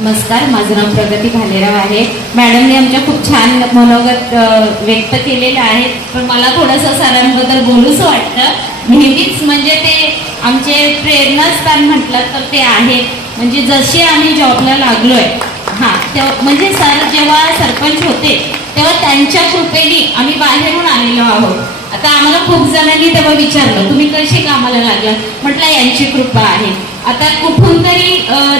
नमस्कार, माझं नाव प्रगती भालेराव आहे. मॅडमने आमच्या खूप छान मनोगत व्यक्त केलेलं आहे, पण मला थोडंसं सरांबद्दल बोलूच वाटतं. नेहमीच म्हणजे ते आमचे प्रेरणास्थान म्हटलं तर ते आहे. म्हणजे जसे आम्ही जॉबला लागलोय तेव्हा म्हणजे सर जेव्हा सरपंच होते तेव्हा त्यांच्या कृपेने आम्ही बाहेरून आलेलो आहोत. आता आम्हाला खूप जणांनी तेव्हा विचारलं, तुम्ही कशी कामाला लागला? म्हटलं यांची कृपा आहे. आता कुठून तरी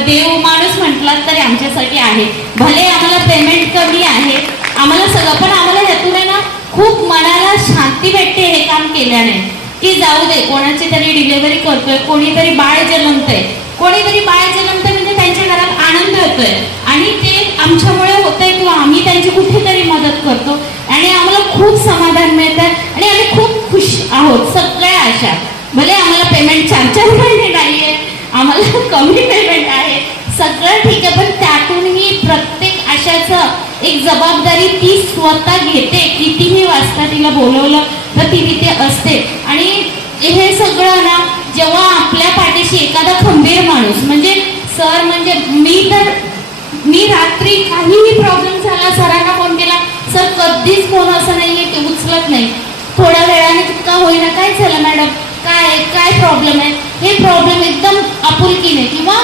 देव माणूस म्हटलात तरी आमच्यासाठी आहे. भले आम्हाला पेमेंट कमी आहे, आम्हाला सगळं, पण आम्हाला ह्यातून आहे ना खूप मनाला शांती भेटते हे काम केल्याने. की जाऊ दे, कोणाची तरी डिलिव्हरी करतोय, कोणीतरी बाळ जन्मतंय, कोणीतरी बाळ जन्मतंय म्हणजे त्यांच्या घरात आनंद होतोय आणि ते आमच्यामुळे होतंय किंवा आम्ही त्यांची कुठेतरी मदत करतो आणि आम्हाला खूप समाधान मिळतं आणि आम्ही खूप खुश आहोत. सगळ्या अशा भले आम्हाला पेमेंट 4-4 महिने नाहीये, आम्हाला कमी पेमेंट आहे, सगळं ठीक आहे, पण त्यातूनही प्रत्येक आशाचं एक जबाबदारी ती स्वतः घेते. कितीही वाजता तिला बोलवलं तर ती तिथे असते. आणि हे सगळं ना जेव्हा आपल्या पाठीशी एखादा खंबीर माणूस म्हणजे सर, म्हणजे मी रात्री काहीही प्रॉब्लेम झाला सरांना फोन केला, सर कधीच फोन असं नाहीये की उचलत नाही. थोड्या वेळाने का होईना, काय झालं मॅडम, काय प्रॉब्लेम आहे, हे प्रॉब्लेम एकदम आपुलकीने किंवा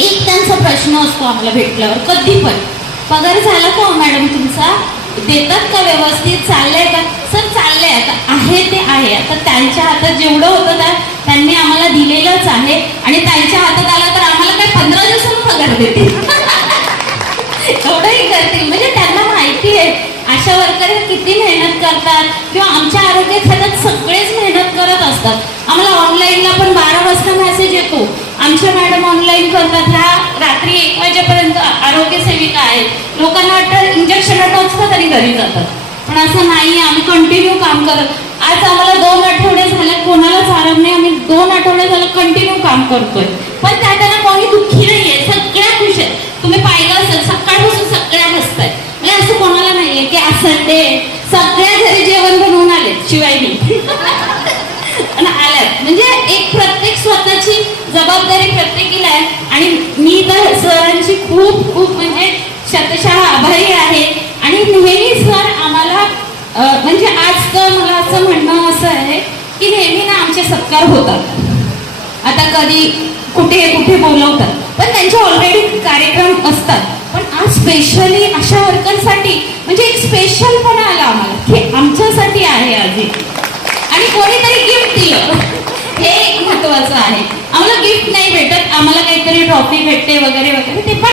एक त्यांचा प्रश्न असतो आम्हाला भेटल्यावर कधी पण, पगार झाला का मॅडम तुमचा, देतात का व्यवस्थित, चाललंय का सर? चाललंय, आता आहे ते आहे. आता त्यांच्या हातात जेवढं होतं ना त्यांनी आम्हाला दिलेलंच आहे आणि त्यांच्या हातात आलं तर आम्हाला काय 15 दिवसांनी पगार देतील एवढंही करतील. म्हणजे त्यांना माहिती आहे आशा वर्कर किती मेहनत करतात किंवा आमच्या आरोग्य खात्यात सगळेच मेहनत करत असतात. आम्हाला ऑनलाईनला पण 12 वाजता मेसेज येतो, आमच्या मॅडम ऑनलाईन करतात, ह्या रात्री 1 वाजेपर्यंत आरोग्य सेविका आहेत. लोकांना वाटतं इंजेक्शन टोचतं तरी घरी जातात, पण असं नाही, आम्ही कंटिन्यू काम करत. आज आम्हाला 2 आठवडे झाले, कोणालाच आराम नाही, आम्ही 2 आठवडे झालं कंटिन्यू काम करतोय, पण त्याला कोणी दुःखी नाहीये, सगळ्या खुश आहेत. तुम्ही पाहिलं असेल सकाळपासून सगळ्या बसताय, म्हणजे असं कोणाला नाहीये की आज संडे, सगळ्या घरी जेवण बनवून आले शिवाय मी आल्यात. म्हणजे एक प्रत्येक स्वतःची जबाबदारी प्रत्येकीला आहे आणि मी तर सरांची खूप खूप म्हणजे शतशः आभारी आहे. आणि नेहमी सर आम्हाला म्हणजे आज तर मला असं म्हणणं असं आहे की नेहमी ना आमचे सत्कार होतात. आता कधी कुठे बोलवतात, पण त्यांचे ऑलरेडी कार्यक्रम असतात, पण आज स्पेशली अशा वर्करसाठी म्हणजे एक स्पेशलपणा आला आम्हाला की आमच्यासाठी आहे आज. आणि कोणीतरी गिफ्ट दिलं, हे एक महत्वाचं आहे. आम्हाला गिफ्ट नाही भेटत, आम्हाला काहीतरी ट्रॉफी भेटते वगैरे वगैरे, ते पण